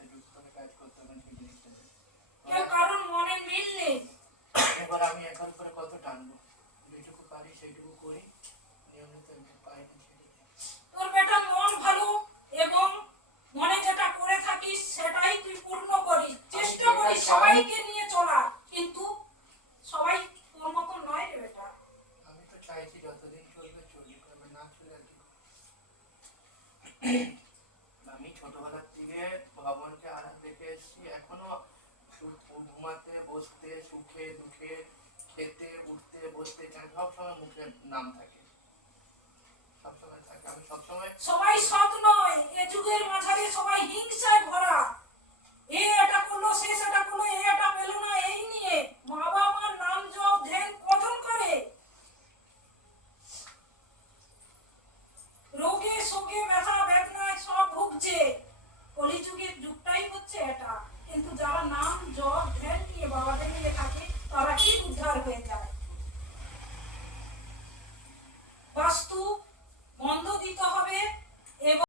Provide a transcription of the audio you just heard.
সাথে যুক্ত হয়ে কাজ করতে হবে সেই জিনিসটাতে। কারণ মনে মিল নেই। এবার আমি একার করে কত টানবো, যেটুকু পারি সেইটুকু করি, নিয়মিত পারি না সেটুকু। তোর বেটা মন ভালো এবং মনে যেটা করে থাকিস সেটাই তুই পূর্ণ করিস, চেষ্টা করিস সবাইকে নিয়ে চলা, কিন্তু সবাই তোর মতো নয় রে বেটা। আমি তো চাইছি যতদিন চলবে চলুক, আমি না চলে আর কি। আমি ছোটবেলার থেকে ভগবানকে আরাম দেখে এসেছি, এখনো ঘুমাতে বসতে সুখে দুঃখে খেতে উঠতে বসতে সবসময় মুখে নাম থাকে, সবসময় থাকে। আমি সবসময় সবাই সৎ নয়, এ যুগের মাঝারে সবাই হিংসা